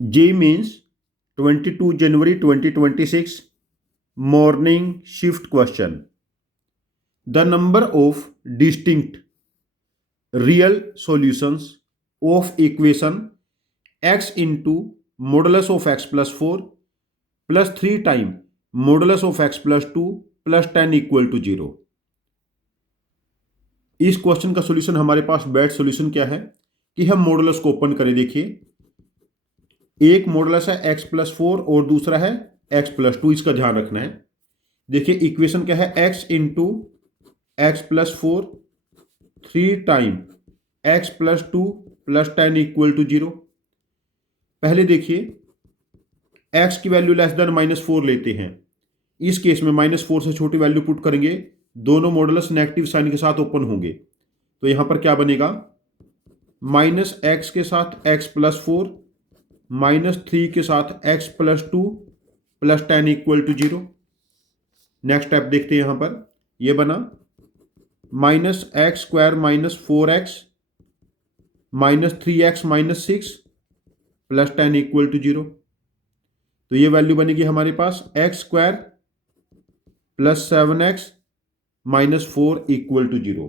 JEE Mains 22 January 2026 morning shift question. The number of distinct real solutions of equation x into modulus of x plus 4 plus 3 time modulus of x plus 2 plus 10 equal to 0। इस question का solution हमारे पास best solution क्या है कि हम modulus को open करें। देखिए, एक मॉडुलस है x प्लस 4 और दूसरा है x प्लस 2, इसका ध्यान रखना है। देखिए इक्वेशन क्या है, x into x plus 4 3 time x plus 2 plus 10 equal to 0। पहले देखिए x की वैल्यू लेस देन -4 लेते हैं। इस केस में -4 से छोटी वैल्यू पुट करेंगे, दोनों मॉडुलस नेगेटिव साइन के साथ ओपन होंगे, तो यहां पर क्या बनेगा, -x के साथ x प्लस 4 -3 के साथ x plus 2 plus 10 equal to 0। Next step देखते हैं, यहां पर यह बना -x² minus 4x -3x minus 6 plus 10 equal to 0। तो ये वैल्यू बनेगी हमारे पास x² plus 7x minus 4 equal to 0।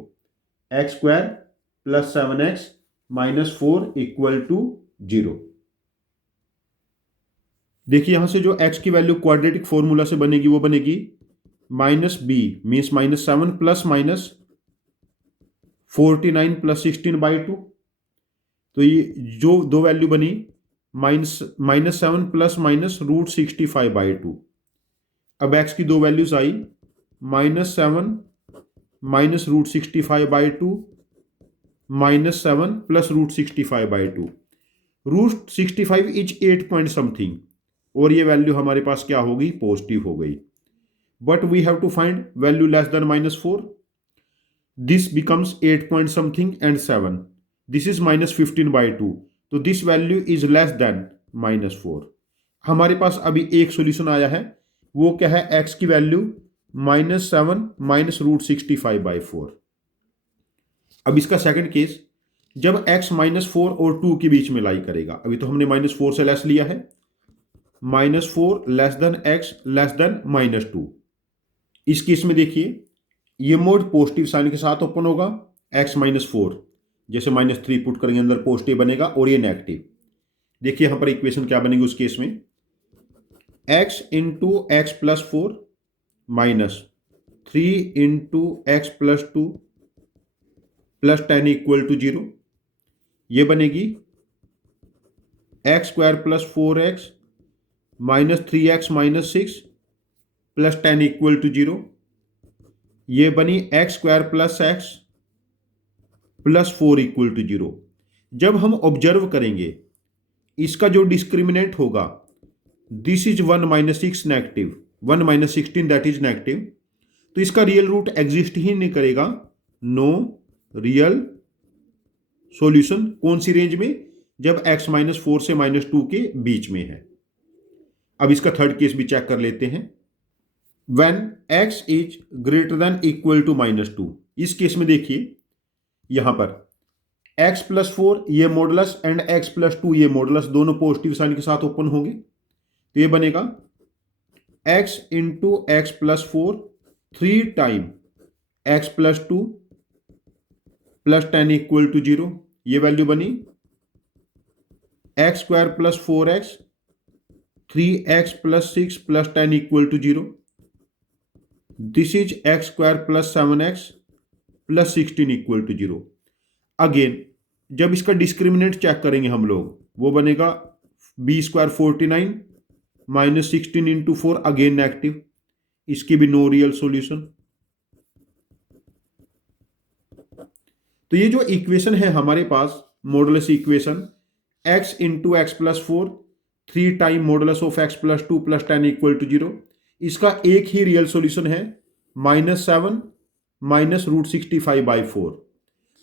x² plus 7x minus 4 equal to 0। देखिए यहां से जो x की वैल्यू क्वाड्रेटिक फॉर्मूला से बनेगी वो बनेगी -b मीन्स -7 प्लस -49 प्लस 16/2। तो ये जो दो वैल्यू बनी -7 प्लस -√65/2। अब x की दो values I -7 -√65/2 -7 plus √65/2। √65 is 8 point something और ये वैल्यू हमारे पास क्या होगी, पॉजिटिव हो गई। But we have to find value less than -4। This becomes 8 point something and 7, this is -15/2, तो this value is less than -4। हमारे पास अभी एक सॉल्यूशन आया है, वो क्या है, x की वैल्यू -7 -√65/4। अब इसका सेकंड केस, जब x -4 और 2 के बीच में लाई करेगा, अभी तो हमने -4 से लेस लिया है, -4 less than x less than -2। इस केस में देखिए ये मोड पॉजिटिव साइन के साथ ओपन होगा, x -4 जैसे -3 पुट करेंगे अंदर पॉजिटिव बनेगा और ये नेगेटिव। देखिए यहां पर इक्वेशन क्या बनेगी उस केस में, x into x plus 4 -3 into x plus 2 plus 10 equal to 0। ये बनेगी x² plus 4x -3x minus 6 plus 10 equal to 0। ये बनी x² plus x plus 4 equal to 0। जब हम ऑब्जर्व करेंगे इसका जो डिस्क्रिमिनेंट होगा, this is 1 - 6 negative, 1 - 16 that is negative, तो इसका रियल रूट एग्जिस्ट ही नहीं करेगा, नो रियल सॉल्यूशन। कौन सी रेंज में, जब x -4 से -2 के बीच में है। अब इसका थर्ड केस भी चेक कर लेते हैं, when x is greater than equal to -2। इस केस में देखिए यहां पर x प्लस 4 ये मॉडुलस एंड x प्लस 2 ये मॉडुलस, दोनों पॉजिटिव साइन के साथ ओपन होंगे, तो ये बनेगा x into x plus 4 3 time x plus 2 plus 10 equal to 0। ये वैल्यू बनी x² plus 4x 3x plus 6 plus 10 equal to 0। This is x² plus 7x plus 16 equal to 0। Again जब इसका डिस्क्रिमिनेंट चेक करेंगे हम लोग, वो बनेगा b² 49 minus 16 into 4, again negative, इसकी भी नो रियल सॉल्यूशन। तो ये जो इक्वेशन है हमारे पास modulus equation, x into x plus 4 3 time modulus of x plus 2 plus 10 equal to 0, इसका एक ही रियल सॉल्यूशन है -7 -√65/4।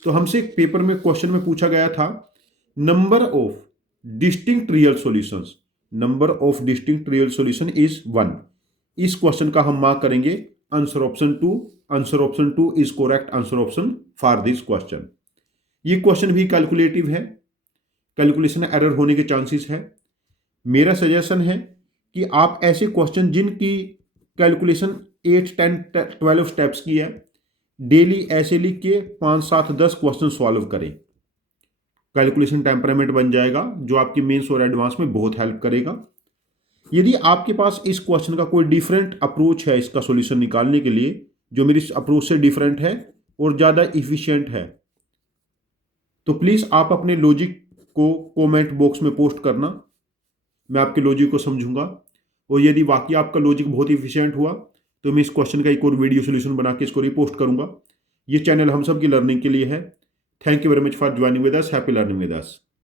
तो हमसे एक पेपर में क्वेश्चन में पूछा गया था, number of distinct real solutions, number of distinct real solution is 1। इस क्वेश्चन का हम मार्क करेंगे answer option 2। Answer option 2 is correct answer option for this question. ये क्वेश्चन भी कैलकुलेटिव है, कैलकुलेशन एरर होने के चांसेस है। मेरा सजेशन है कि आप ऐसे क्वेश्चन जिनकी कैलकुलेशन 8, 10, 12 स्टेप्स की है, डेली ऐसे लिख के 5, 7, 10 क्वेश्चन सॉल्व करें। कैलकुलेशन टेम्परामेंट बन जाएगा जो आपकी मेंस और एडवांस में बहुत हेल्प करेगा। यदि आपके पास इस क्वेश्चन का कोई डिफरेंट अप्रोच है इसका सॉल्यूशन निकालने के लिए, जो मेरी अप्रोच से डिफरेंट है और ज़्यादा इफिशिएंट है, तो प्लीज़ आप अपने लॉजिक को कमेंट बॉक्स में पोस्ट करना। मैं आपके लॉजिक को समझूंगा, और यदि वाकई आपका लॉजिक बहुत इफिशिएंट हुआ तो मैं इस क्वेश्चन का एक और वीडियो सोल्यूशन बना के इसको रिपोस्ट करूंगा। ये चैनल हम सब की लर्निंग के लिए है। Thank you very much for joining with us. Happy learning with us.